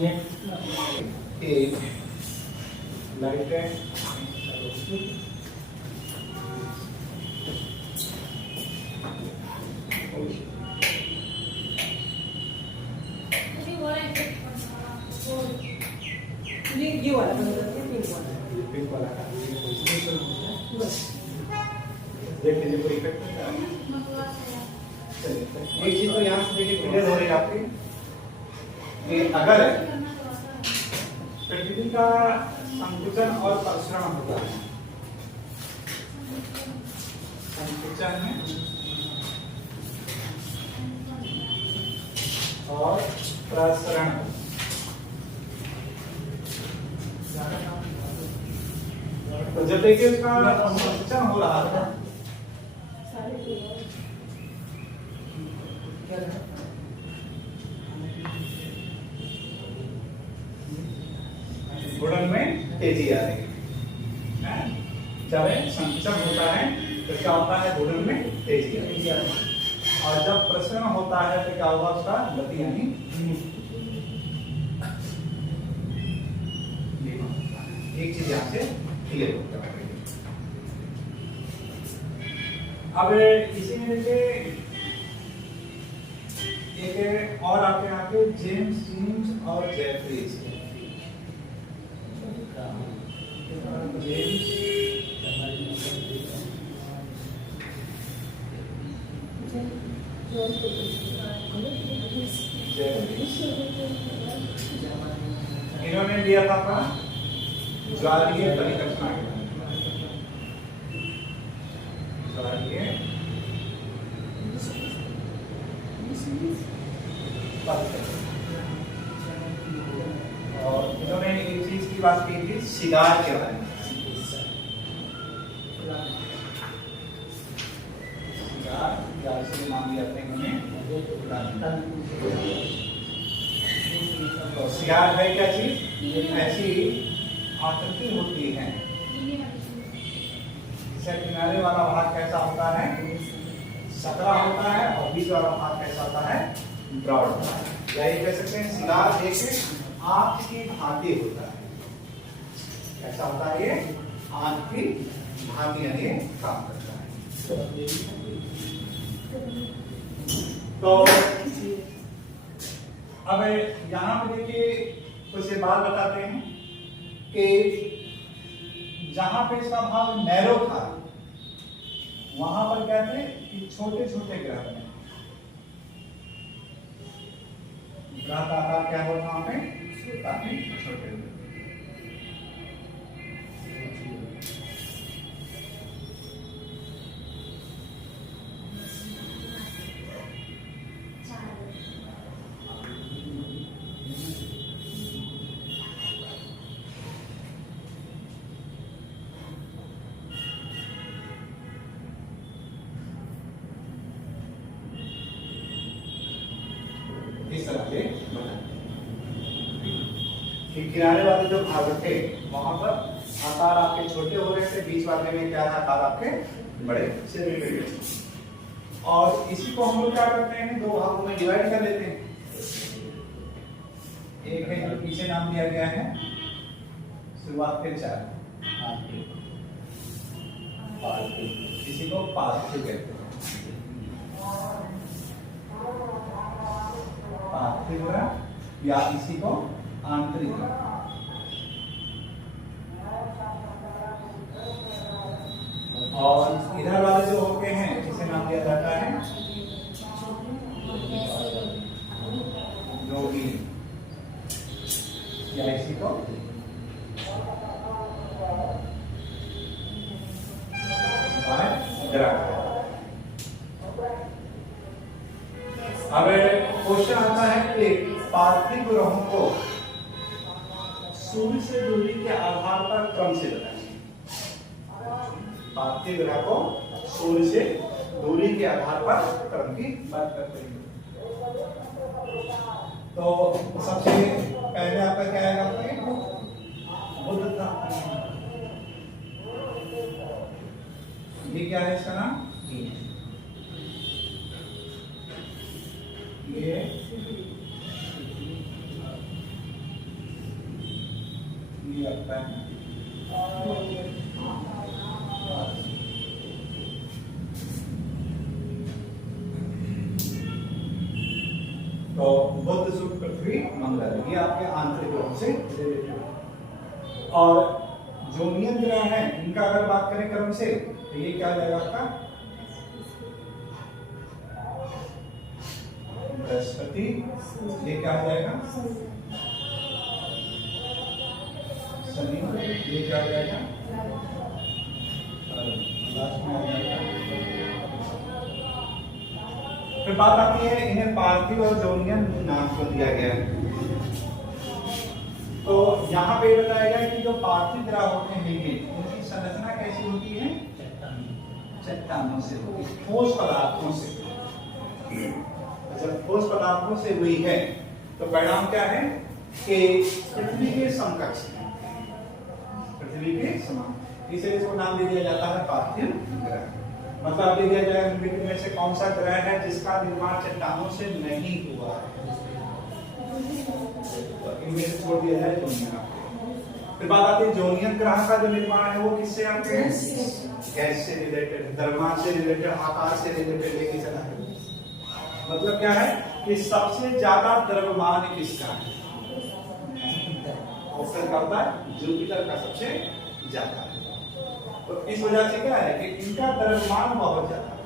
एक लाइट है ये वाला बंद करके पिंक वाला देख लीजिए कोई इफेक्ट नहीं आ रहा। चलिए एक चीज तो यहाँ से देखिए क्लियर हो रही है आपकी कि अगर पृथ्वी का संकुचन और प्रसरण होता है, संकुचन और प्रसरण, तो जब देखिए उसका संकुचन हो रहा था घूर्णन में तेजी आ रही है। जब संकुचन होता है तो क्या होता है, घूर्णन में तेजी आ रही है, और जब प्रसरण होता है तो क्या होगा, उसका गति यानी एक चीज यहाँ से क्लियर हो जाएगी। अब इसी में देखिए एक और आपके यहाँ पे जेम्स जीन्स और जेफरीज, इन्होंने दिया था अपना ज्वारीय परिकल्पना, ज्वारीय और इन्होंने एक चीज की बात की थी, सिगार के बारे में। सिगार या इसे नाम दिया था इन्होंने, तो सिगार है क्या चीज, ऐसी आकृति होती है जिससे किनारे वाला भाग कैसा होता है, सकरा होता है, और बीच वाला भाग कैसा होता है, ब्रॉड होता है। या ये कह सकते हैं सिगार एक आंख की भांति होता है। कैसा होता है ये, आंख की भांति यानी काम करता है। तो अब यहाँ पे देखिए कुछ बात बताते हैं कि जहां पे इसका भाग नैरो था वहां पर क्या थे कि छोटे छोटे ग्रह बने, ग्रह का आकार क्या हो वहां पे, काफी छोटे। इस तरह के किनारे वाले जो भाग थे वहां पर आकार आपके छोटे हो रहे थे, बीच वाले में क्या आकार आपके बड़े से, और इसी को हम लोग क्या करते हैं, दो भागों में डिवाइड कर लेते हैं। एक है जो पीछे नाम दिया गया है, शुरुआत के चार, इसी को पार्थिव कहते हैं, पार्थिव या इसी को आंतरिक। और इधर वाले जो होते हैं इसे नाम दिया जाता है योगी, या इसी को अब क्वेश्चन आता है कि पार्थिव ग्रहों को सूर्य से दूरी के आधार पर क्रम से बताएं। पार्थिव ग्रह को सूर्य से दूरी के आधार पर क्रम की बात करते हैं। तो सबसे पहले आपका क्या आएगा, बुध का, ये क्या है इसका नाम, ये ये आपका है तो बुध शुक्र पृथ्वी मंगल ये आपके आंतरिक ग्रहों से रिलेटेड। और जो नियत ग्रह हैं इनका अगर बात करें क्रम से तो ये क्या हो जाएगा आपका बृहस्पति, ये क्या हो जाएगा शनि, ये क्या हो जाएगा लास्ट में आ जाएगा। फिर बात आती है इन्हें पार्थिव और जोनियन नाम को दिया गया है। तो यहाँ पे बताया गया कि जो पार्थिव ग्रह होते हैं उनकी संरचना कैसी होती है, चट्टानों से होती है, ठोस पदार्थों से। जब ठोस पदार्थों से हुई है तो परिणाम क्या है कि पृथ्वी के समकक्ष, पृथ्वी के समान, इसे इसको नाम दे दिया जाता है पार्थिव ग्रह। मतलब दे दिया जाए निम्नलिखित में से कौन सा ग्रह है जिसका निर्माण चट्टानों से नहीं हुआ है, तो इनमें से छोड़ दिया जाए जोनियन। फिर बात आती है जोनियन ग्रह का जो निर्माण है वो किससे आते हैं, गैस से रिलेटेड, द्रव्यमान से रिलेटेड, आकार से रिलेटेड लेके चला है। मतलब क्या है कि सबसे ज्यादा द्रव्यमान किसका है, ऑप्शन का होता है जुपिटर का सबसे ज्यादा है। तो इस वजह से क्या है कि इनका द्रव्यमान बहुत ज्यादा है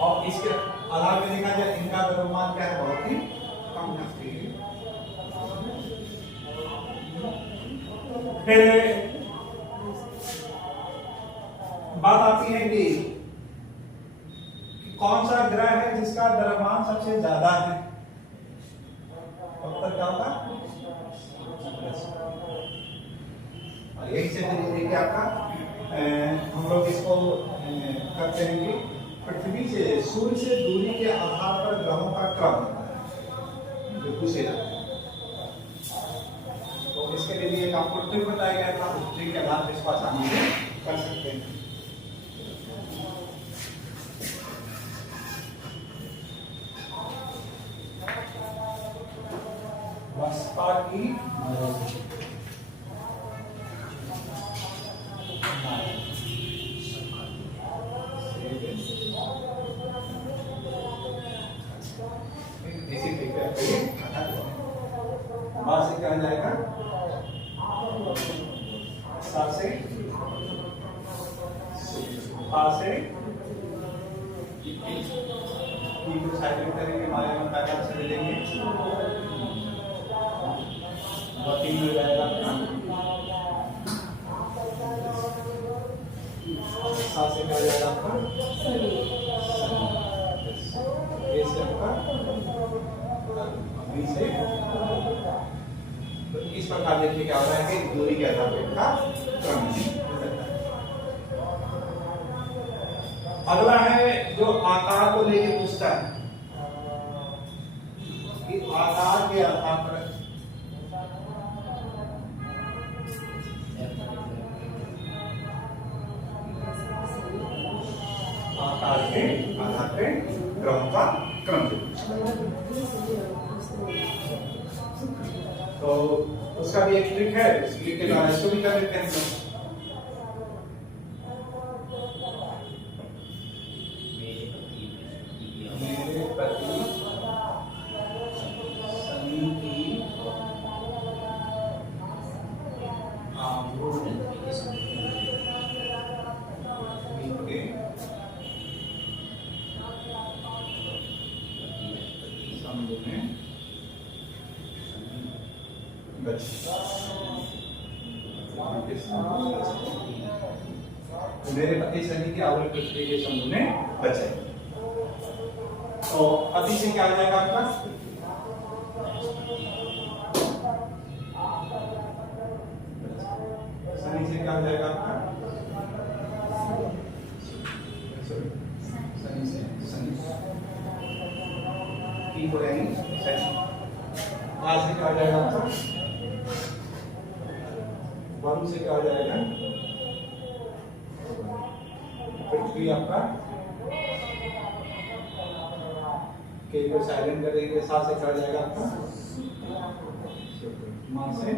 और इसके आधार में देखा जाए इनका द्रव्यमान क्या है बहुत ही कम है। फिर बात आती है कि कौन सा ग्रह है जिसका द्रव्यमान सबसे ज्यादा है, उत्तर क्या होगा, यही से देखिए आपका हम लोग इसको करते हैं कि पृथ्वी से सूर्य से दूरी के आधार पर ग्रहों का क्रम जो पूछे जाते हैं। तो इसके लिए एक आपको ट्रिक बताया गया था, उस ट्रिक के आधार पर इसको आसानी से कर सकते हैं। बसपा की क्या जाएगा से साइकिल करेंगे हमारे यहाँ पैदल से ले लेंगे तीन मिल जाएगा से क्या जाएगा आपका ए से आपका बी से। तो इस प्रकार देखिए क्या हो रहा है कि दूरी के आधार पर का क्रम है। अगला है जो आकार को लेके पूछता है कि आकार के आधार पर ग्रहों का क्रम। तो उसका भी एक ट्रिक है, इसके द्वारा इसको भी कर लेते हैं। मेरे पति शनि की आंगुर मेरे पति शनि की आवृत्ति पृथ्वी के समूह में बचे। तो पति से क्या आ जाएगा आपका शनि से क्या आ जाएगा आपका शनि से शनि की हो जाएगी शनि। आज से क्या आ जाएगा आपका वरुण से क्या आ जाएगा पृथ्वी आपका के को साइलेंट करेंगे साथ से क्या आ जाएगा आपका शुक्र मां से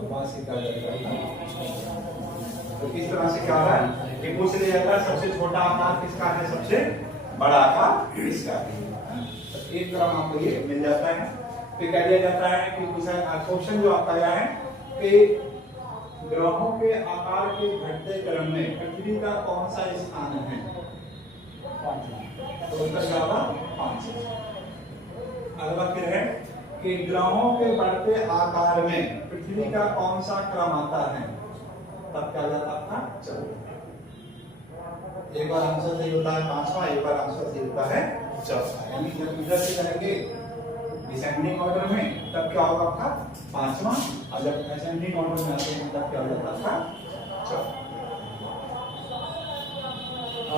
अब्बा से क्या जाएगा। तो किस तरह से क्या हो रहा है ये पूछ लिया जाता है, सबसे छोटा आकार किसका है, सबसे बड़ा आकार किसका है। तो एक क्रम आपको ये मिल जाता है। फिर कह दिया जाता है कि क्वेश्चन जो आपका आया है कि ग्रहों के आकार के घटते क्रम में पृथ्वी का कौन सा स्थान है, तो उत्तर क्या होगा 5। अगला फिर है कि ग्रहों के बढ़ते आकार में पृथ्वी का कौन सा क्रम आता है, तब क्या जाता था 4। एक बार आंसर सही होता है 5वां, एक बार आंसर सही होता है 4वां। यानी जब इधर से करेंगे डिसेंडिंग ऑर्डर में तब क्या होगा आपका 5वां, और जब असेंडिंग ऑर्डर में आते हैं तब क्या हो जाता था 4वां।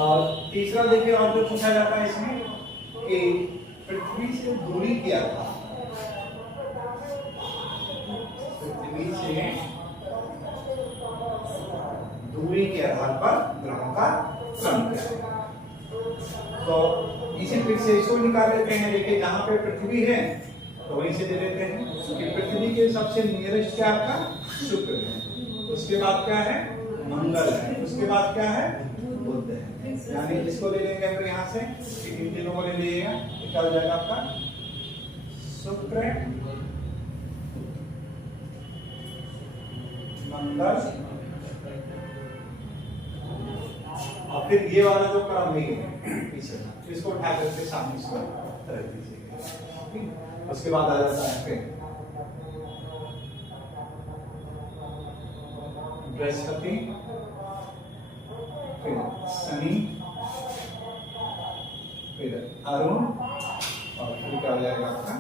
और तीसरा देखिए और जो पूछा जाता है इसमें कि पृथ्वी से दूरी क्या था, पृथ्वी से दूरी के आधार पर ग्रहों का क्रम क्या है। तो इसी फिर से इसको निकाल लेते हैं। देखिए जहां पे पृथ्वी है तो वहीं से ले लेते हैं कि पृथ्वी के सबसे नियरेस्ट क्या आपका शुक्र है, उसके बाद क्या है मंगल है, उसके बाद क्या है बुध है। यानी इसको ले लेंगे फिर यहाँ से इन तीनों को ले लीजिएगा, क्या हो जाएगा आपका शुक्र मंगल, और फिर ये वाला जो क्रम है पीछे इसको उठा करके सामने इसको रख दीजिएगा। उसके बाद आ जाता है फिर बृहस्पति, फिर शनि, फिर अरुण, और फिर क्या हो जाएगा आपका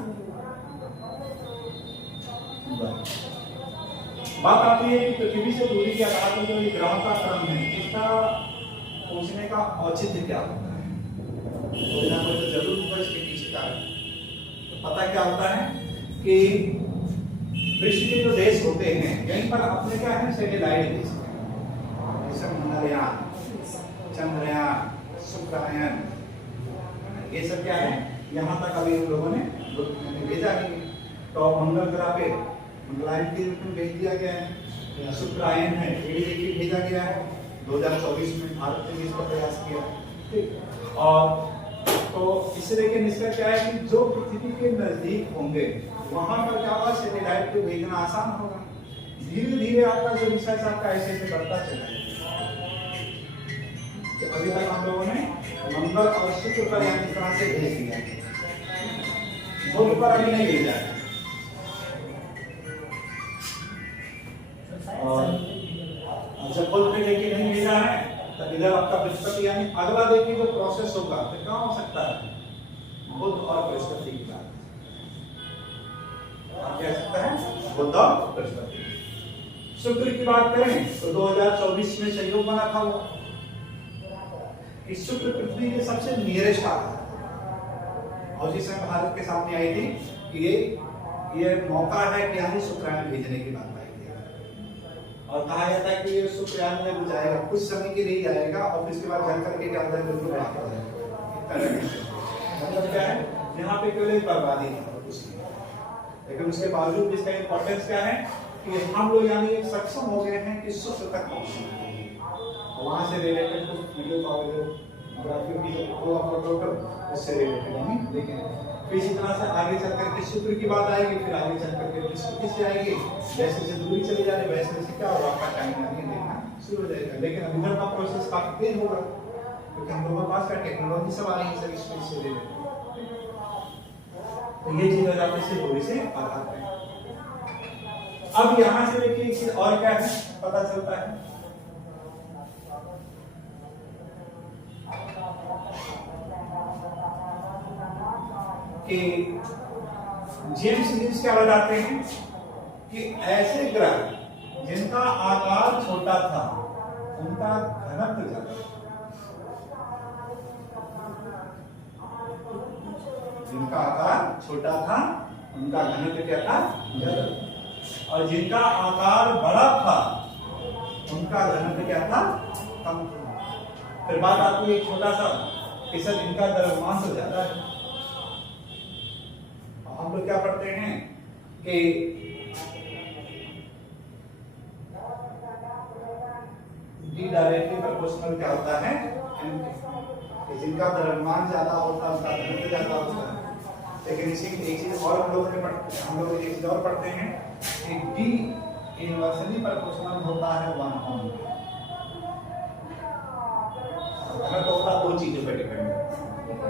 बुध। बात आती है कि पृथ्वी से दूरी के आधार पर जो ये ग्रहों का क्रम है इसका पूछने का औचित्य क्या होता है, कोई ना कोई तो जरूर होगा इसके पीछे कारण। तो पता क्या होता है कि विश्व के जो देश होते हैं यहीं पर अपने क्या है सैटेलाइट देश है, जैसे मंगलयान, चंद्रयान, शुक्रायन, ये सब क्या है यहाँ तक अभी हम लोगों ने भेजा नहीं। तो मंगल ग्रह पे मंगलायन के रूप में भेज दिया गया है, शुक्रायन है ये देखिए भेजा गया है 2024 में भारत ने इसका प्रयास किया, ठीक। और तो इससे देखिए निष्कर्ष क्या है कि जो पृथ्वी के नजदीक होंगे वहां पर क्या होगा सैटेलाइट को भेजना आसान होगा। धीरे धीरे आपका जो रिसर्च आपका ऐसे ऐसे बढ़ता चला है। अभी तक हम लोगों ने मंगल और शुक्र पर यानी इस तरह से भेज दिया है, बुध पर अभी नहीं भेजा है। और जब बुध पे देखिए नहीं भेजा है तब इधर आपका बृहस्पति, यानी अगला देखिए जो प्रोसेस होगा तो क्या हो सकता है बुध और बृहस्पति की बात आप कह सकता है बुध और बृहस्पति। शुक्र की बात करें तो 2024 में संयोग बना था वो कि शुक्र पृथ्वी के सबसे नियरेस्ट आता और जिस समय भारत के सामने आई थी कि ये मौका है कि यानी शुक्रायन भेजने की बात आई थी। और कहा जाता है कि ये शुक्रायन में जाएगा कुछ समय के लिए जाएगा और फिर उसके बाद जल करके क्या होता है बिल्कुल राख हो जाएगा। मतलब क्या है यहाँ पे केवल बर्बादी है कुछ नहीं, लेकिन उसके बावजूद इसका इंपॉर्टेंस क्या है कि हम लोग यानी सक्षम हो गए हैं कि शुक्र तक पहुंचना है। वहां से रिलेटेड कुछ वीडियो ग्राफी की फोटो उससे रिलेटेड नहीं, लेकिन फिर इसी तरह से आगे चल करके शुक्र की बात आएगी, फिर आगे चल करके बृहस्पति से आएगी, जैसे जैसे दूरी चली जा रही वैसे वैसे क्या होगा आपका टाइम आगे देखना शुरू हो जाएगा। लेकिन अभी का प्रोसेस काफी तेज होगा क्योंकि हम लोगों के पास का टेक्नोलॉजी सब आ रही है सर स्पेस से रिलेटेड। तो ये चीज हो जाती है दूरी से आधार पर। अब यहाँ से देखिए एक चीज और क्या है पता चलता है कि जेम्स न्यूज क्या बताते हैं कि ऐसे ग्रह जिनका आकार छोटा था उनका घनत्व ज्यादा, जिनका आकार छोटा था उनका घनत्व क्या था ज्यादा, और जिनका आकार बड़ा था उनका घनत्व क्या था कम था। फिर बात आती है छोटा सा कि सर इनका द्रव्यमान तो ज्यादा है, हम लोग लोग क्या पढ़ते हैं कि डी डायरेक्टली प्रोपोर्शनल क्या होता है, कि जिनका द्रव्यमान ज्यादा होता है उसका घनत्व ज्यादा होता है। लेकिन इसी एक चीज और हम लोग एक चीज और पढ़ते हैं कि डी इनवर्सली प्रोपोर्शनल होता है 1/. घनत्व होता दो चीजों पर डिपेंड है।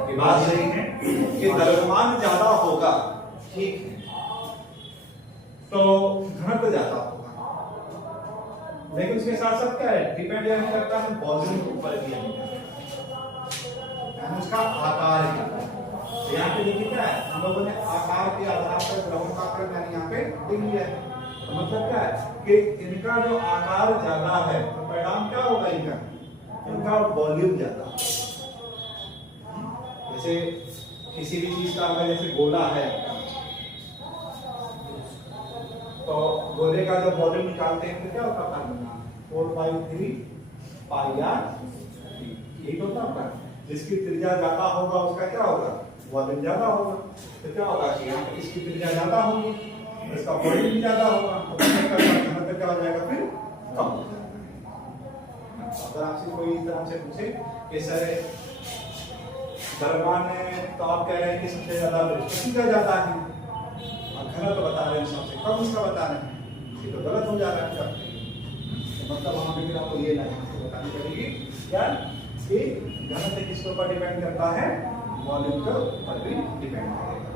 ये बात सही है कि द्रव्यमान ज्यादा होगा, ठीक है, तो घनत्व ज्यादा होगा, लेकिन उसके साथ साथ क्या है, डिपेंड यह करता है वॉल्यूम के ऊपर भी, उसका आकार है। तो यहाँ पे देखिए क्या है, हम लोगों ने आकार के आधार पर द्रव्यों का आकार मैंने यहाँ पे लिख लिया है। तो मतलब क्या है कि इनका जो आकार ज्यादा है तो परिणाम क्या होगा, इनका वॉल्यूम ज्यादा। जैसे किसी भी चीज का अगर जैसे गोला है तो गोले का जब वॉल्यूम निकालते हैं तो क्या होता है, 4/3 पाई r, यही होता है। जिसकी त्रिज्या ज्यादा होगा उसका क्या होगा, वॉल्यूम ज्यादा होगा। तो क्या होगा कि यहाँ इसकी त्रिज्या ज्यादा होगी, इसका वॉल्यूम ज्यादा होगा, तो घनत्व क्या हो जाएगा, फिर कम हो जाएगा। अगर आपसे कोई इस तरह से पूछे कि सर द्रव्यमान में तो आप कह रहे हैं कि सबसे ज्यादा बृहस्पति का ज्यादा है, घनत्व बता रहे हैं सबसे कम उसका बता रहे हैं, ये तो गलत हो जा रहा है। तो मतलब वहां पे फिर आपको ये लाइन बतानी पड़ेगी क्या, कि घनत्व किसके ऊपर डिपेंड करता है, वॉल्यूम के ऊपर भी डिपेंड करेगा।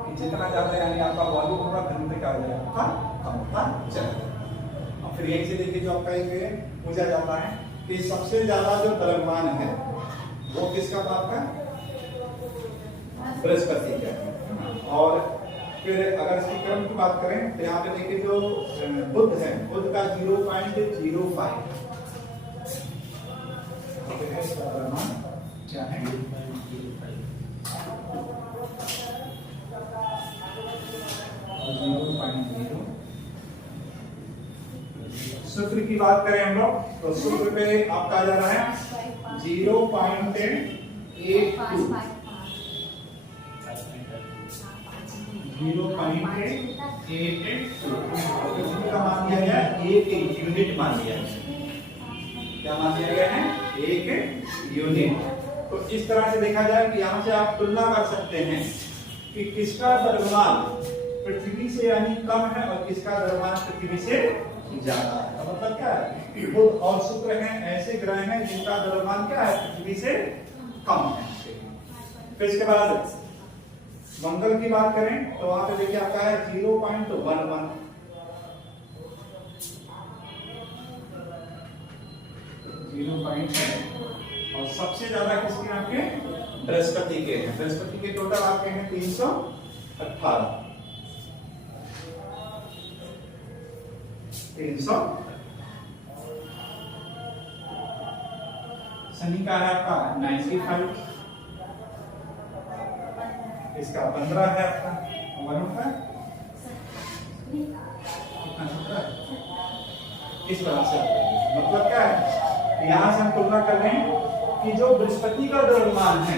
कि जितना ज्यादा यानी आपका वॉल्यूम होगा, घनत्व क्या हो जाएगा, कम होता चलेगा। और फिर यही से देखिए जो आपका एक पूछा जाता है कि सबसे ज्यादा जो द्रव्यमान है वो किसका था, आपका बृहस्पति का। और फिर अगर इसकी क्रम की बात करें तो यहाँ पे देखिए जो बुध है, बुध का 0.05 क्या है, 0.0। सूत्र की बात करें हम लोग तो सूत्र पे आपका आ जा रहा है 0.82। 0.82 का मान दिया गया, एक यूनिट मान दिया गया। क्या मान दिया गया है, एक यूनिट। तो इस तरह से देखा जाए कि यहाँ से आप तुलना कर सकते हैं कि किसका द्रव्यमान पृथ्वी से यानी कम है और किसका द्रव्यमान पृथ्वी से ज्यादा है। तो मतलब क्या है, बुध और शुक्र हैं ऐसे ग्रह हैं जिनका द्रव्यमान क्या है, पृथ्वी से कम है। फिर इसके बाद मंगल की बात करें तो वहां पे देखिए आपका है 0.11। और सबसे ज्यादा किसके आपके, बृहस्पति के हैं। बृहस्पति के टोटल आपके हैं 318। 300। शनि का है आपका 95, इसका 15 है आपका, वरुण का इस तरह से। मतलब क्या है, यहां से हम तुलना कर रहे हैं कि जो बृहस्पति का द्रव्यमान है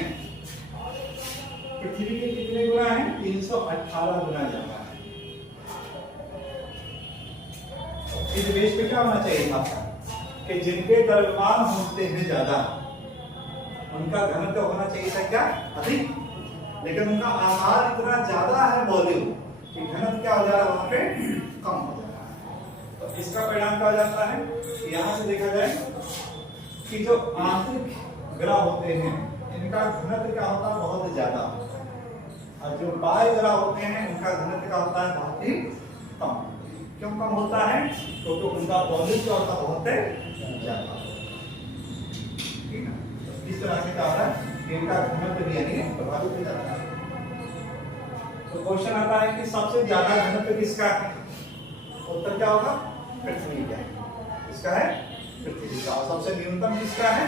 पृथ्वी के कितने गुना है, 318 गुना ज्यादा है। इस बेस पे क्या होना चाहिए आपका, कि जिनके द्रव्यमान होते हैं ज्यादा उनका घनत्व होना चाहिए था क्या, अधिक, लेकिन उनका आकार इतना ज्यादा है वॉल्यूम कि घनत्व क्या हो जा रहा है, वहां पे कम हो जा रहा है। तो इसका परिणाम क्या हो जाता है, यहां से देखा जाए कि जो आंतरिक ग्रह होते हैं इनका घनत्व क्या होता है, बहुत ज्यादा, और जो बाह्य ग्रह होते हैं उनका घनत्व क्या होता है, बहुत ही कम। क्यों कम होता है, क्योंकि तो उनका वॉल्यूम क्या होता है, बहुत ज्यादा। ठीक है, इस तरह से क्या होता है, इनका घनत्व भी यानी प्रभावित हो जाता है। तो क्वेश्चन आता है कि सबसे ज्यादा घनत्व किसका है, उत्तर क्या होगा, पृथ्वी का। किसका है, पृथ्वी का। और सबसे न्यूनतम किसका है,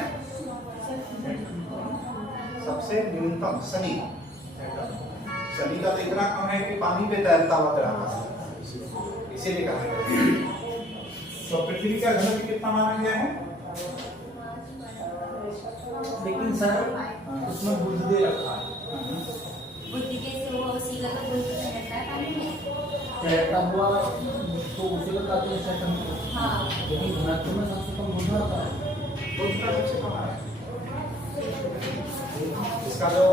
सबसे न्यूनतम शनि। शनि का तो इतना कम है कि पानी पे तैरता हुआ ग्रह, इसीलिए कहा गया। तो पृथ्वी का घनत्व कितना माना गया है, लेकिन सर उसमें बुध दे रखा है, बुद्धि कैसे हुआ चढ़ता हुआ तो उसी को कहते हैं सेकंड को। हाँ लेकिन घनत्व में सबसे कम बुध होता है। उसका सबसे कम है। इसका जो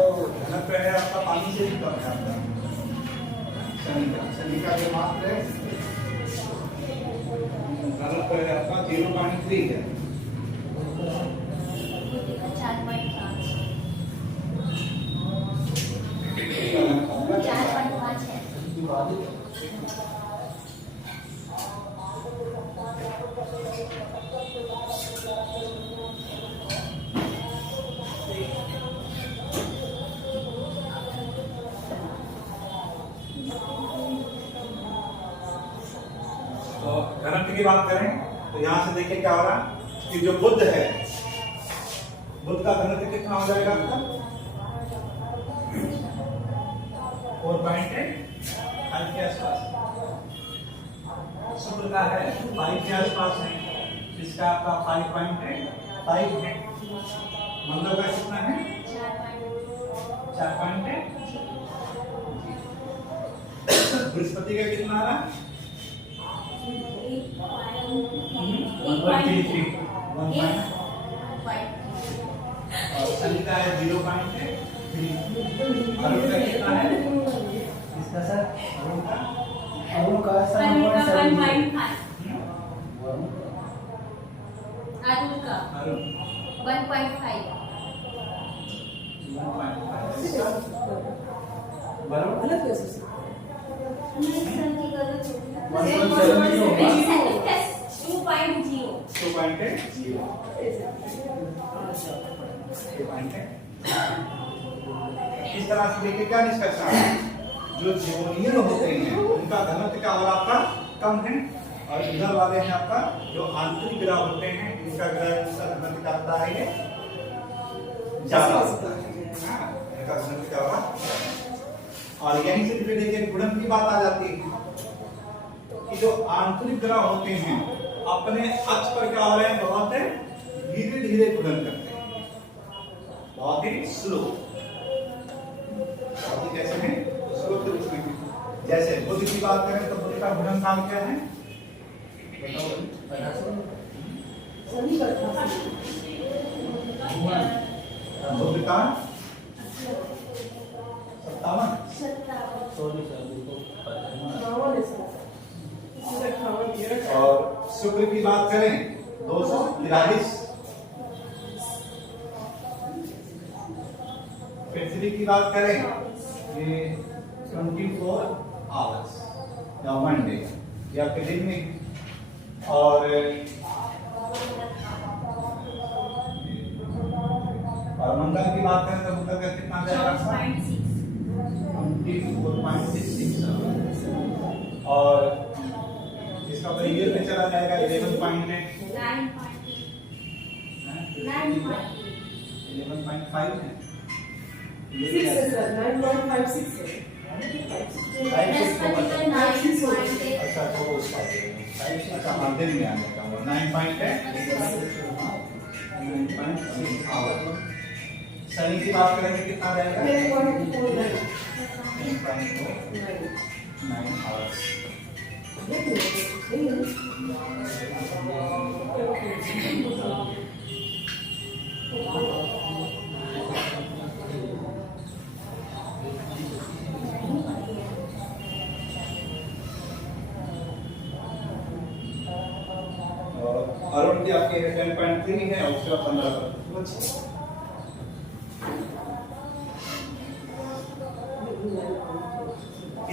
घनत्व है आपका पानी से भी कम है आपका शनि का जो मात्रा है घनत्व है आपका 0.3 है। 4.5 है। इसकी बात है तो घनत्व की बात करें तो यहाँ से देखिए क्या हो रहा है कि जो बुध है, बुध का घनत्व कितना हो जाएगा आपका 4.5 के आसपास। शुक्र का है 5 के आसपास है, इसका आपका 5.5 है। मंगल का कितना है 4.5। बृहस्पति का कितना आ रहा है 1.33 और शनि का है 0.3। अरुण का कितना है इसका सर अरुण का अरुण का सर 1.5 अरुण 1.5 बराबर गलत कैसे से? इस तरह से देखिए क्या निष्कर्ष है जो जीवनीय होते हैं उनका घनत्व का और आपका कम है और इधर वाले हैं आपका जो आंतरिक ग्रह होते हैं इनका घनत्व का होता है ये ज्यादा होता है। इनका घनत्व क्या होगा और यहीं से फिर देखिए गुणन की बात आ जाती है कि जो आंतरिक ग्रह होते हैं अपने अक्ष पर क्या हो रहे हैं बहुत धीरे धीरे गुणन करते हैं बहुत ही स्लो कैसे है स्लो के रूप में। जैसे बुध की बात करें तो बुध का गुणन काल क्या है सभी करता है। बुध का 57 सॉरी सर बिल्कुल बावन है सर। इससे 58 ये रखा। और शुक्र की बात करें 243। पृथ्वी की बात करें ये 24 आवर्स या 1 डे या फिर दिन में। और मंगल की बात करें तो मंगल का कितना जाएगा 24.66 और इसका परियर में चला जाएगा 11.5 है। 6 है सर 9.56 है। अच्छा तो अच्छा हाँ दिन में आ जाएगा वो 9.6 आवर। शनि की बात करेंगे कितना रहेगा 9 आवर्स। अरुण की आपके 10.3 है और उसका 15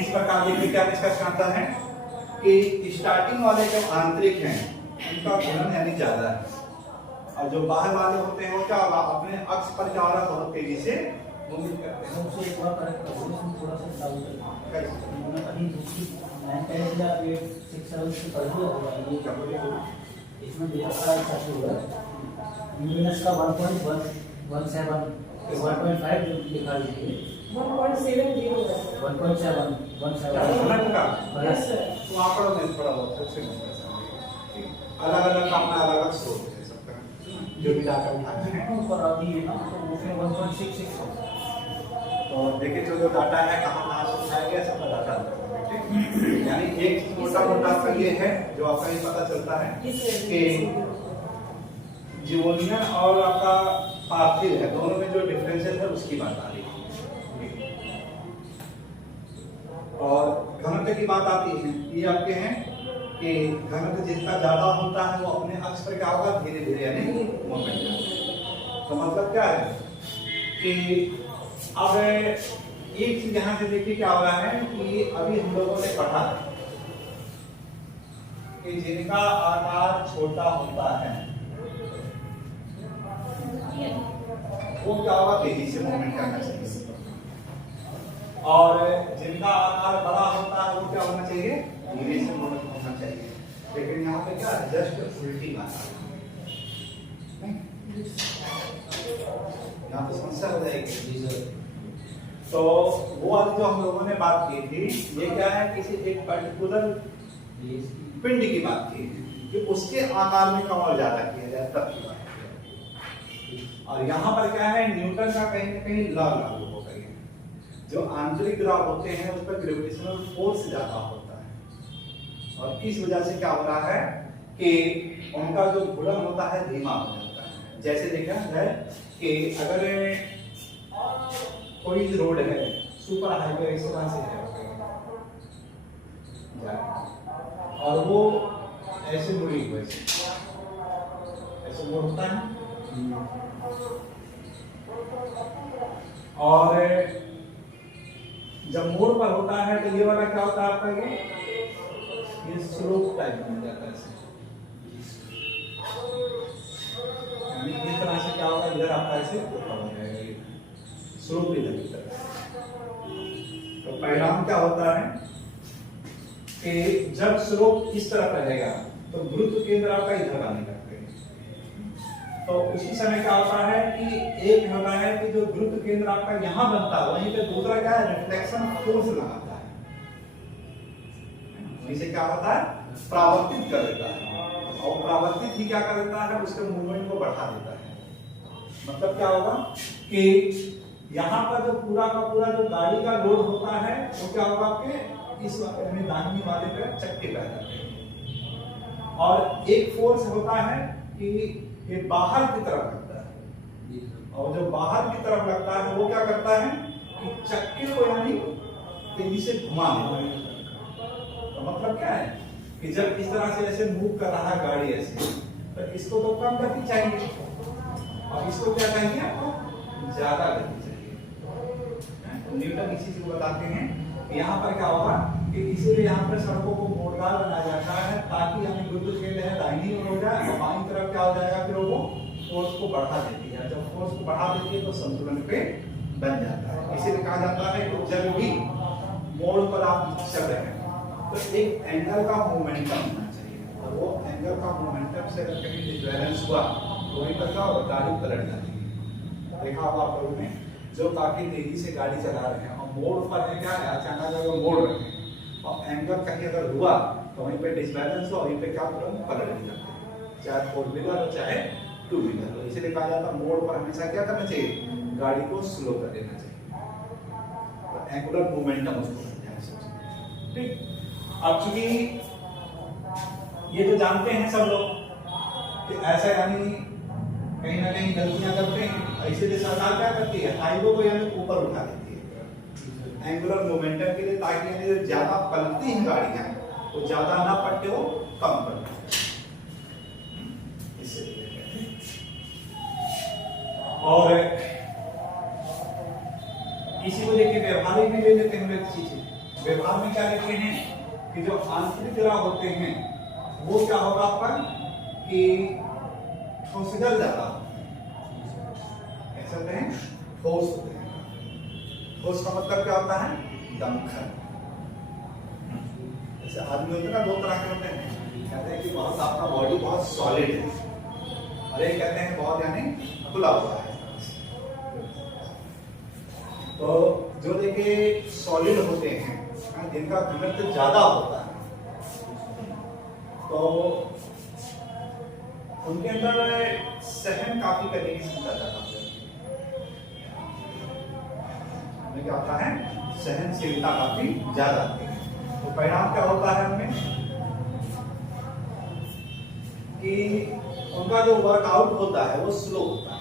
इस प्रकार देखिए क्या निष्कर्ष आता है कि स्टार्टिंग वाले जो आंतरिक हैं उनका गुणन यानी ज्यादा है और जो बाहर वाले होते हैं वो क्या होगा अपने अक्ष पर क्या हो रहा है बहुत तेजी से मूवमेंट करते हैं। सबसे एक बार करेक्ट कर दो इसमें थोड़ा सा डाउट है मैंने कहीं दूसरी 9 10 या 8 6 7 से पढ़ लिया होगा ये क्या बोले इसमें डेटा का ऐसा होगा यूरेनस का 1.117 1.5 जो लिखा लीजिए 1.70 है। 1.7 का यस सर। तो आंकड़ों में थोड़ा बहुत सबसे अलग अलग का अपना अलग अलग स्रोत है सबका जो भी डाटा उठाते हैं। ऊपर अभी है ना तो उसमें 1.66 होगा। तो देखिए जो जो डाटा है कहाँ कहाँ से उठाया गया सबका डाटा ठीक है। यानी एक मोटा मोटा आपका ये है जो आपका ये पता चलता है कि जीवोनियन और आपका पार्थिव है, दोनों में जो डिफरेंसेस है उसकी बात आ रही है। और घनत्व की बात आती है, ये आपके हैं कि घनत्व जितना ज्यादा होता है वो अपने अक्ष पर क्या होगा, धीरे धीरे यानी मूवमेंट। तो मतलब क्या है कि अब एक चीज यहां से देखिए क्या हो रहा है कि अभी हम लोगों ने पढ़ा कि जिनका आकार छोटा होता है वो क्या होगा, तेजी से मूवमेंट करना चाहिए, और जिनका आकार बड़ा होता है वो क्या होना चाहिए, धीरे से मूवमेंट होना चाहिए। लेकिन यहाँ पे क्या है, जस्ट उल्टी बात है, यहाँ पे समस्या हो जाएगी। तो वो वाली जो हम लोगों ने बात की थी, ये क्या है, किसी एक पर्टिकुलर पिंड की बात की कि उसके आकार में कम और ज्यादा किया जाए तब की बात की। और यहाँ पर क्या है, न्यूटन का कहीं ना कहीं लॉ लागू हो गई है, जो आंतरिक द्रव होते हैं उस पर ग्रेविटेशनल फोर्स ज्यादा होता है, और इस वजह से क्या हो रहा है कि उनका जो घूर्णन होता है धीमा हो जाता है। जैसे देखा है कि अगर कोई रोड है, सुपर हाईवे इस तरह से है और वो ऐसे मुड़ी हुई ऐसे मोड़ होता है, और जब मोड़ पर होता है तो ये वाला क्या होता है आपका, ये स्लोप टाइप बन जाता है, इस तरह से क्या होगा, इधर आपका ऐसे ऊपर हो जाएगा, स्लोप भी लगता है। तो परिणाम क्या होता है कि जब स्लोप इस तरफ रहेगा तो गुरुत्व केंद्र आपका इधर आने लगते हैं। तो उसी समय क्या होता है कि एक होता है कि जो गुरुत्व केंद्र आपका यहाँ बनता है, वहीं पे दूसरा क्या है, रिफ्लेक्शन फोर्स लगाता है, इसे क्या होता है, परावर्तित कर देता है, और परावर्तित ही क्या कर देता है, उसके मूवमेंट को बढ़ा देता है। मतलब क्या होगा कि यहाँ पर जो पूरा का पूरा जो गाड़ी का लोड होता है वो क्या होगा, आपके इस दाहिनी वाले पे चक्के पैदा करेंगे, और एक फोर्स होता है कि ये बाहर की तरफ लगता है, और जो बाहर की तरफ लगता है वो क्या करता है कि चक्के को यानी तेजी से घुमा देता है। तो मतलब क्या है कि जब इस तरह से ऐसे मूव कर रहा है गाड़ी ऐसे, तो इसको तो कम गति चाहिए और इसको क्या चाहिए, आपको ज्यादा गति चाहिए। न्यूटन इसी चीज को बताते हैं कि यहाँ पर क्या होगा कि इसीलिए यहाँ पर सड़कों को मोड़दार बनाया जाता है ताकि हमें गुरुत्व केंद्र है दाहिनी ओर हो जाए और बाईं तरफ क्या हो जाएगा, फिर वो फोर्स को बढ़ा देती है। जब फोर्स को बढ़ा देती है तो संतुलन पे बन जाता है। इसीलिए कहा जाता है कि जब भी मोड़ पर आप चल रहे हैं तो एक एंगल का मोमेंटम होना चाहिए, और वो एंगल का मोमेंटम से अगर कहीं डिसबैलेंस हुआ तो वहीं पर क्या होगा, गाड़ी पलट जाती है। देखा होगा आप लोगों ने, जो काफी तेजी से गाड़ी चला रहे हैं और मोड़ पर है क्या है, अचानक अगर मोड़ रहे हैं और एंगल कहीं अगर हुआ तो वहीं पे डिसबैलेंस हुआ, वहीं पे क्या तुरंत पलट भी जाते हैं, चाहे 4 व्हीलर हो चाहे 2 व्हीलर हो। इसीलिए कहा जाता है मोड़ पर हमेशा क्या करना चाहिए, गाड़ी को स्लो कर देना चाहिए, तो एंगुलर मोमेंटम उसको ठीक। अब चूंकि ये तो जानते हैं सब लोग कि ऐसा यानी कहीं ना कहीं गलतियां करते हैं, इसीलिए सरकार क्या करती है, हाईवे को यानी ऊपर उठा देती है एंगुलर मोमेंटम के लिए, ताकि यानी ज्यादा पलटती हैं गाड़ियां वो ज्यादा ना पलटे, वो कम पलटे। और इसी को देखिए व्यवहारिक भी ले लेते हैं चीजें। व्यवहार में क्या लेते हैं कि जो आंतरिक द्रव होते हैं वो क्या होगा आपका कि ठोसगर ज्यादा कैसे होते हैं, ठोस होते हैं। ठोस का मतलब क्या होता है, दमखम। जैसे आदमी होते हैं ना, 2 तरह के होते हैं, कहते हैं कि बहुत आपका बॉडी बहुत सॉलिड है, और एक कहते हैं बहुत यानी खुला हुआ है। तो जो देखिए सॉलिड होते हैं जिनका घनत्व ज्यादा होता है तो उनके अंदर सहन काफी करने की क्षमता ज्यादा होती है, क्या होता है, सहनशीलता काफी ज्यादा होती है। तो परिणाम क्या होता है उनमें कि उनका जो वर्कआउट होता है वो स्लो होता है,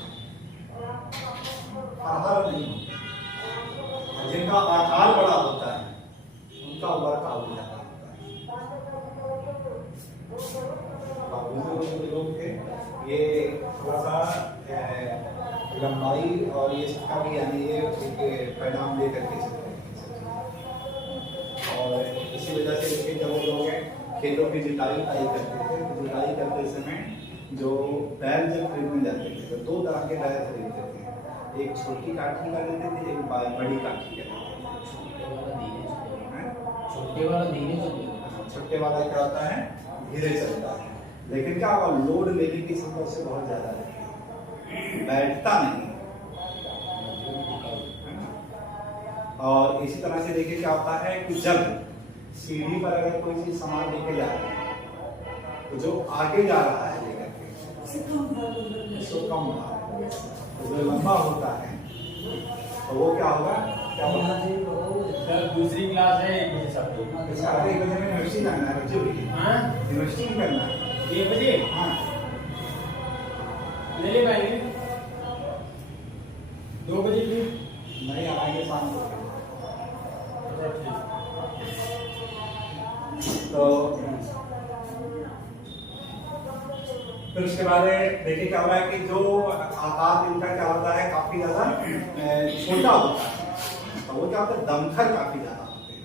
आहार नहीं होता। और जिनका आकार बड़ा होता है उनका वर्कआउट ज्यादा होता है। लोग थे ये थोड़ा सा लंबाई और ये सबका भी यानी ये एक परिणाम दे करके सकते हैं। और इसी वजह से देखिए जब वो लोग खेतों की जुताई करते थे तो जुताई करते समय जो बैल जब खरीदने जाते थे तो दो तरह के बैल खरीदते थे, एक छोटी काठी का लेते थे, एक बड़ी काठी का लेते थे। छोटे वाला क्या होता है धीरे चलता है, लेकिन क्या होगा लोड लेने की क्षमता उससे बहुत ज्यादा रहती है, बैठता नहीं। और इसी तरह से देखिए क्या होता है कि जब सीढ़ी पर अगर कोई चीज सामान लेके जा रहा है तो जो आगे जा रहा है लेकर के उसको कम भार, तो जो लंबा होता है तो वो क्या होगा, क्या होगा दूसरी क्लास है इसका 1 बजे में यूनिवर्सिटी जाना है बच्चों की, यूनिवर्सिटी में करना है 1 बजे। हाँ ले पाएंगे 2 बजे भी नहीं आएंगे शाम को। तो फिर उसके बाद देखिए क्या हो रहा है कि जो आकार इनका क्या होता है काफी ज्यादा छोटा होता है, तो वो क्या होता है दमखर काफी ज्यादा होते हैं,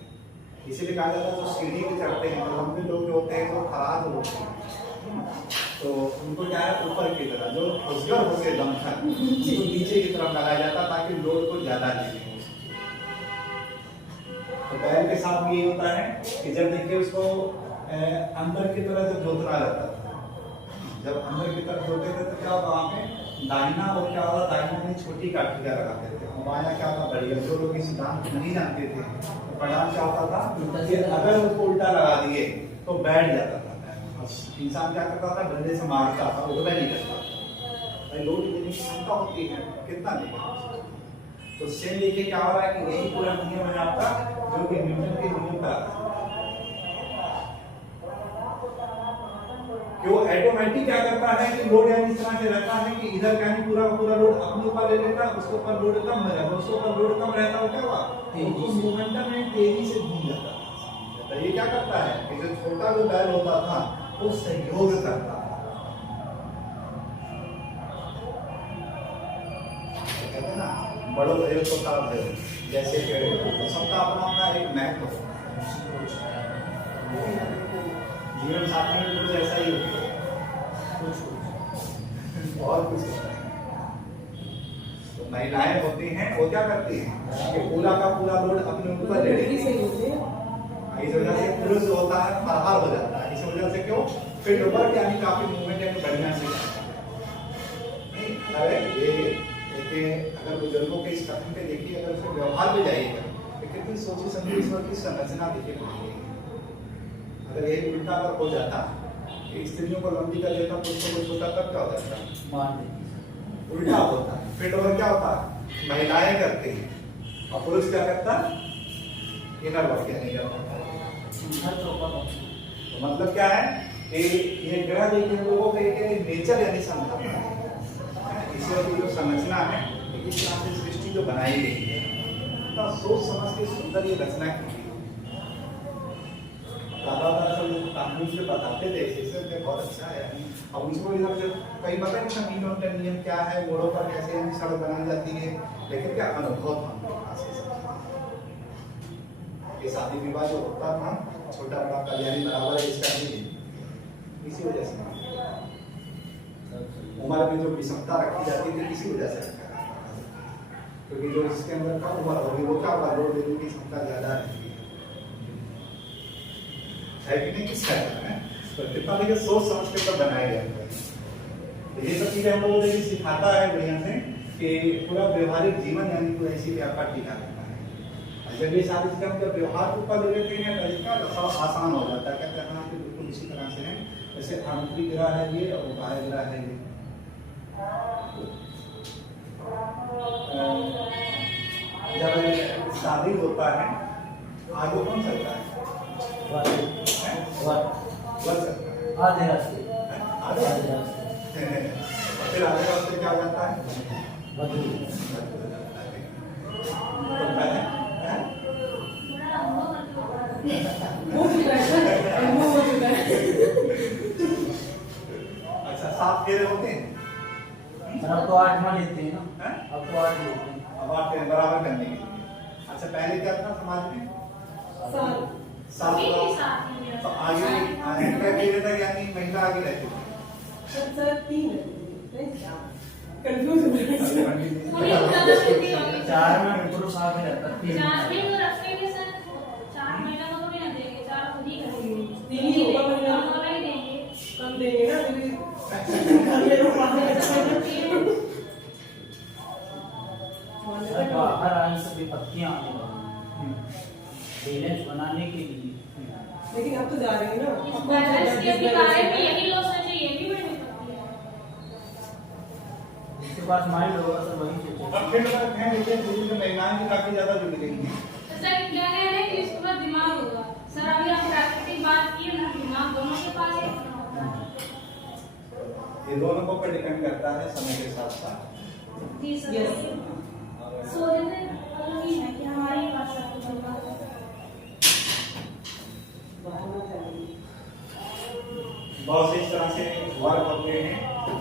इसीलिए कहा जाता है जो सीढ़ी पे चढ़ते हैं तो लंबे लोग जो होते हैं जो खराब होते हैं तो उनको क्या है ऊपर की तरह जो उसगर होते हैं दमखर उनको नीचे की तरफ लगाया जाता है ताकि लोड को ज्यादा ले। तो बैल के साथ भी ये होता है कि जब देखिए उसको अंदर की तरफ जब जोतना रहता था, जब अंदर की तरफ जोते थे तो क्या होता वहाँ पे दाहिना और क्या होता दाहिना में छोटी काठी का लगाते थे और बायां क्या होता बढ़िया। जो लोग इस सिद्धांत नहीं जानते थे तो परिणाम क्या होता था कि अगर उसको उल्टा लगा दिए तो बैठ जाता था, इंसान क्या करता था डंडे से मारता था, उल्टा नहीं करता था। लोड लेने की क्षमता होती है कितना लेगा। तो सेम देखिए क्या हो रहा है कि यही पूरा नियम है आपका जो कि न्यूटन के नियम का कि वो ऑटोमेटिक क्या करता है कि लोड यानी इस तरह से रहता है कि इधर यानी पूरा पूरा लोड अपने ऊपर ले लेता है, उसके ऊपर लोड कम हो जाता है, उसके ऊपर लोड कम रहता है क्या हुआ तो मोमेंटम में तेजी से घूम जाता है। तो ये क्या करता है कि जो छोटा जो बैल होता था वो सहयोग करता था, कहते हैं ना बड़ों सहयोग को साथ है जैसे पेड़, सबका अपना अपना एक महत्व होता है। जीवन साथी में कुछ ऐसा ही होता है, और कुछ होता है। तो महिलाएं होती हैं वो क्या करती हैं कि पूरा का पूरा लोड अपने ऊपर ले लेती हैं, इस वजह से पुरुष जो होता है फरहार हो जाता है। इस वजह से क्यों फिर ऊपर यानी काफी मूवमेंट यानी बढ़िया से अरे ये देखिए अगर बुजुर्गों के इस कथन पे देखिए अगर उसके व्यवहार पे जाइएगा तो कितनी सोची समझी ईश्वर की संरचना देखिए पड़ेगी। अगर ये उल्टा अगर हो जाता कि स्त्रियों को लंबी कर देता पुरुषों को छोटा तब क्या हो जाता, उल्टा होता। फिर और क्या होता महिलाएं करती हैं और पुरुष क्या करता इनर वर्क नहीं करता। तो मतलब क्या है कि ये ग्रह देखिए लोगों के नेचर यानी समझाता है ईश्वर की जो संरचना है इस तरह से सृष्टि जो बनाई गई है तो सोच समझ के सुंदर ये रचना की गई। दादा कहानी से बताते थे इससे बहुत अच्छा है। अब उसको इधर से कई पता नहीं था नियम क्या है, मोड़ों पर कैसे सड़क बनाई जाती है, लेकिन क्या अनुभव था ये शादी विवाह जो होता था छोटा बड़ा कल्याणी बराबर है इसका भी इसी वजह से उम्र में जो विषमता रखी जाती थी इसी वजह से रखा जाता था, क्योंकि जो इसके अंदर कम उम्र होगी वो क्या होगा लोड लेने की क्षमता ज्यादा रहती है कि नहीं। किस कारण है तो कितना देखिए सोच समझ के तब बनाया गया है। ये सब चीजें हम लोगों को सिखाता है बढ़िया से कि पूरा व्यवहारिक जीवन यानी कोई ऐसी व्यापार टीका करता है। जब ये सारी चीजें हम जब व्यवहार के ऊपर ले लेते हैं तो इसका सब आसान हो जाता है। कहते हैं कि बिल्कुल इसी तरह से है जैसे आंतरिक ग्रह है ये और बाह्य ग्रह है ये। जब शादी होता है आगे कौन चलता है बन सकता है। आधे रास्ते आधे फिर आधे रास्ते क्या हो जाता है? बदल होता है। हो चुका है, वो हो चुका है। अच्छा 7 फेरे होते हैं। अब तो 8 मान लेते हैं ना, हैं? अब तो 8 लेते हैं। अब आप बराबर करने के लिए। अच्छा पहले क्या था समाज में? साल 7 तो आगे पीरियड तक यानी महिला आगे रहती थी। सर 3 नहीं 4 कंफ्यूज हो गया। 4 में पुरुष आगे रहता है, 3 नहीं होगा महिला कम देंगे ना अभी बाहर आने से विपत्तियां आने वाली, बैलेंस बनाने के लिए। लेकिन अब तो जा रही है ना जिसके पास माइंड होगा सर वही सोचेगा। अब फिर हैं देखिए दिल्ली में महिलाएं भी काफी ज्यादा जुड़ गई हैं। ये दोनों को पर डिपेंड करता है समय के साथ साथ। बहुत सी इस तरह से वर्क होते हैं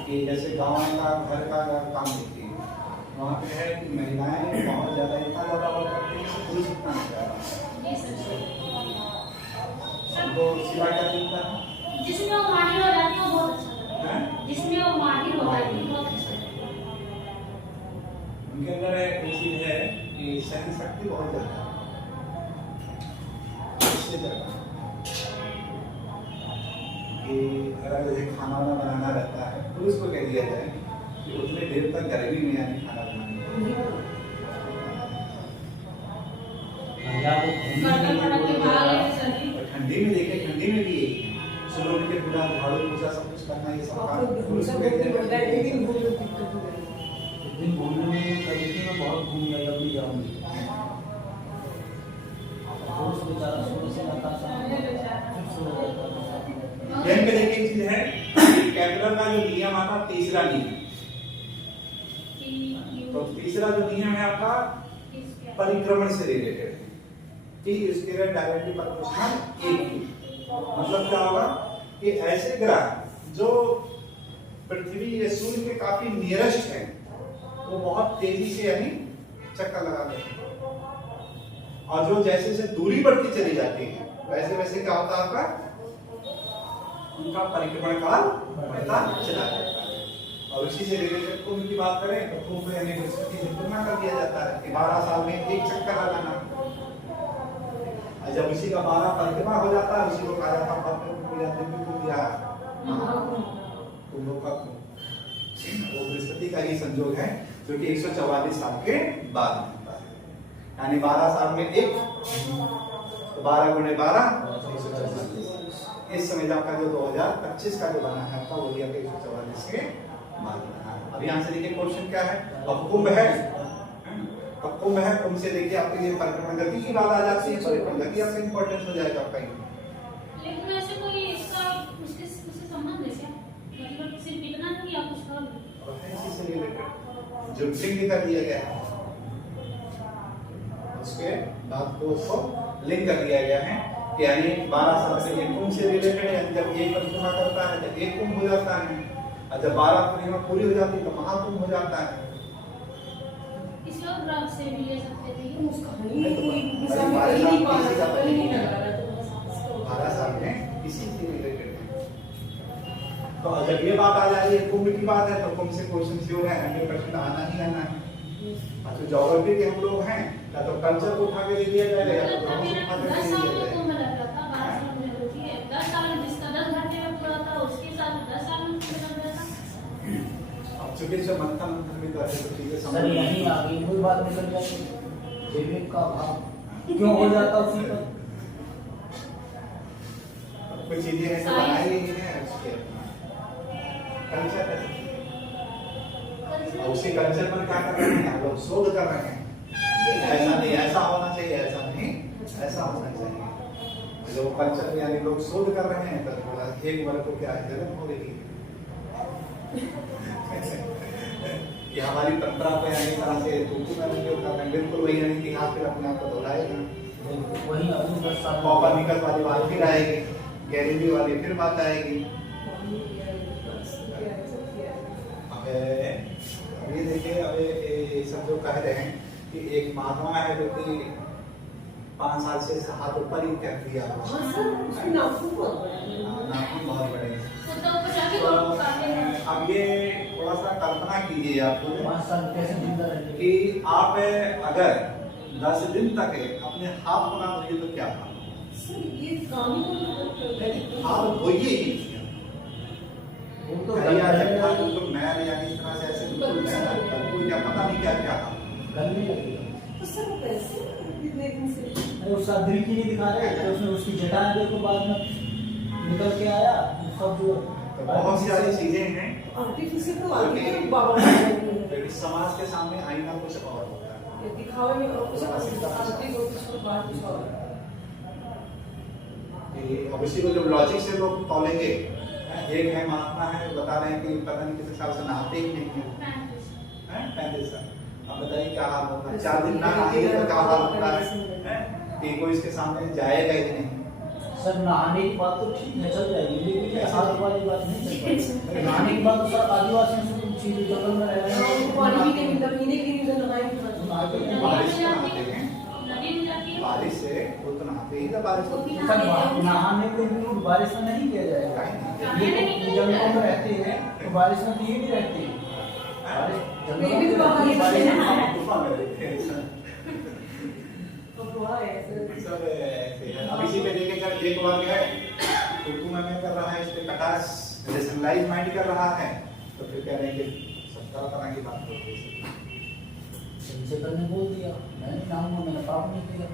कि जैसे गांव का घर का काम देखते हैं, वहाँ पे है कि महिलाएं बहुत ज्यादा इतना ज्यादा वर्क करती हैं कि पुरुष इतना नहीं कर रहा। उनको सिवा क्या मिलता है? जिसमें वो माहिर हो जाती है वो बहुत अच्छा लगता हैं? है। जिसमें वो माहिर हो जाती है बहुत अच्छा लगता है। उनके अंदर एक चीज है कि सहन शक्ति बहुत ज्यादा है। इससे ज्यादा कि अगर जैसे खाना वाना बनाना रहता है तो उसको कह दिया जाए कि उतने देर तक गर्मी में यानी खाना बनाना। और ठंडी में देखिए, ठंडी में भी यही है, सुबह उठ के पूरा झाड़ू पोछा सब कुछ करना, ये सब काम पुरुष को कह दिया जाए। एक दिन घूमने में कभी थी, मैं बहुत घूम गया, अब नहीं जाऊंगी। पुरुष बेचारा सोने से नकाशा फिर सो जाता है। जैन में देखिए एक चीज है, कैपिटल का जो नियम आता है तीसरा नियम, तो तीसरा जो नियम है आपका परिक्रमण से रिलेटेड है। इसके डायरेक्टली प्रोपोर्शनल एक, मतलब क्या होगा कि ऐसे ग्रह जो पृथ्वी या सूर्य के काफी नियरेस्ट हैं वो बहुत तेजी से यानी चक्कर लगाते हैं, और जो जैसे जैसे दूरी बढ़ती चली जाती है वैसे वैसे क्या होता है आपका उनका परिक्रमण काल बढ़ता चला जाता है। और उसी से रिलेटेड कुंभ की बात करें तो कुंभ यानी बृहस्पति से तुलना कर दिया जाता है कि 12 साल में एक चक्कर लगाना, और जब उसी का 12 परिक्रमा हो जाता है उसी को कहा जाता है कुंभ या कुंभ का कुंभ। वो बृहस्पति का ही संयोग है जो कि 144 साल के बाद होता है, यानी 12 साल में एक, तो 12 गुणे 12 144। इस समय आपका जो 2025 का जो बना है आपका वो आपके 144 के बाद बना है। अब यहाँ से देखिए क्वेश्चन क्या है, अब कुंभ है, अब कुंभ है, कुंभ से देखिए आपके लिए परिक्रमण गति की बात आ जाती है, परिक्रमण गति आपका इंपॉर्टेंस हो जाएगा आपका। लेकिन ऐसे कोई इसका उसके संबंध है क्या? मतलब सिर्फ इतना नहीं आप कुछ और इसी से रिलेटेड ज्योतिषिक भी कर दिया गया है, उसके बाद को उसको लिंक कर दिया गया है कि यानी 12 साल से ये कुंभ से रिलेटेड है, जब एक परिक्रमा करता है जब एक कुंभ हो जाता है, और जब 12 परिक्रमा पूरी हो जाती है तो महाकुंभ हो जाता है। इस और ग्राफ से भी ले सकते थे उसका नहीं कोई दिशा में कहीं नहीं पा सकता, कहीं नहीं लगा रहा तो 12 साल में इसी से रिलेटेड है। तो जब ये बात आ जा रही है कुंभ की बात है तो कुंभ से क्वेश्चन श्योर है, 100% आना ही आना है। तो ज्योग्राफी के हम लोग हैं, या तो कल्चर को उठा के दे दिया जाएगा या तो ग्राउंड से उठा के दे दिया जाएगा। 10 साल में जिसका 10 घंटे में पूरा था उसके साथ 10 साल में पूरा कर दिया था। अब चूंकि जब मंथन भी करते तो ठीक है सर यहीं आ गई वही बात निकल जाती है, विवेक का भाव क्यों हो जाता उसी पर। कुछ चीजें ऐसे बनाई गई हैं उसके कल्चर है, और उसी कल्चर पर क्या कर रहे हैं हम लोग, शोध कर रहे हैं। ऐसा नहीं ऐसा होना चाहिए, ऐसा नहीं ऐसा होना चाहिए। जो कल्चर यानी लोग शोध कर रहे हैं तो थोड़ा एक वर्ग को क्या जलन हो रही है कि हमारी परंपरा को यानी तरह से तूतू में उपयोग कर रहे हैं, बिल्कुल वही यानी इतिहास फिर अपने आप को दोहराएगा। वही अभी 10 साल कॉपरनिकस वाली बात फिर आएगी, गैलीलियो वाली फिर बात आएगी। अब ये देखिए, अब ये सब जो कह रहे हैं कि एक महात्मा है जो कि 5 साल से हाथ ऊपर ही कर दिया, हाँ सर, उसके नाखून बहुत बड़े हैं। नाखून बहुत बड़े हैं। तो कुछ आगे बहुत काटे हैं। अब ये थोड़ा सा कल्पना कीजिए आप 5 साल कैसे जिंदा रहेंगे? कि आप अगर 10 दिन तक अपने हाथ को ना धोइए तो क्या काम? सर ये काम ही नहीं हाथ धोइए ही वो तो भैया जगह बिल्कुल मैल यानी इस तरह से ऐसे बिल्कुल मैल, कोई क्या पता नहीं क्या क्या काम। गलने लगेगा। तो सर वो कैसे इतने दिन से अरे उसका दृष्टि नहीं दिखा रहे तो उसने उसकी जटाएं देखो बाद में निकल के आया सब जो तो बहुत सी सारी चीजें हैं आर्टिफिशियल तो आगे तो बाबा दिखावे लेकिन समाज के सामने आईना कुछ और होता है। में और कुछ आंतरिक और कुछ बात कुछ और कि अब इसी को जब लॉजिक से लोग तोलेंगे, एक है महात्मा है बता रहे हैं कि पता नहीं किस साल से नहाते ही नहीं है 35 साल। अब बताइए क्या हाल होता है, 4 दिन ना नहाएंगे तो क्या हाल होता है कि कोई इसके सामने जाएगा ही नहीं। सर नहाने की बात तो ठीक है चल जाएगी, लेकिन ये हाथ वाली बात नहीं चल पाएगी। नहाने की बात तो सर आदिवासियों से कुछ चीज जंगल में रह रहे हैं, पानी भी नहीं मिलता, पीने के लिए नहाएंगे बारिश में नहाते हैं, नदी में जाती है। बारिश से वो तो नहाते ही जब बारिश होती है। सर नहाने को इंक्लूड बारिश में नहीं किया जाएगा। ये जंगलों में रहते हैं तो बारिश में तो ये भी रहते हैं, बारिश जंगलों में बारिश सब ऐसे है। अब इसी पे देखेगा एक वर्ग है उर्दू में कर रहा है, इस पे कटास रेशनलाइज माइंड कर रहा है, तो फिर कह रहे हैं कि सब तरह की बात होती है। इनसे करने बोल दिया, मैंने नाम मैंने पाप नहीं किया,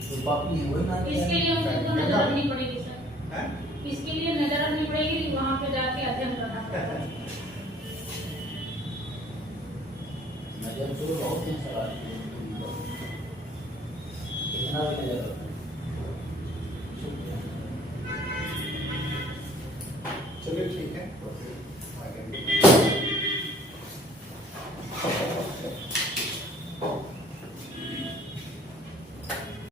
तो पाप नहीं वही ना किया। इसके लिए हमको नजर रखनी पड़ेगी सर, हैं? इसके लिए नजर रखनी पड़ेगी कि वहाँ पे जाके अध्ययन करना पड़ेगा। नजर तो बहुत दिन से आ रही है, कितना भी नजर रखो। चलिए ठीक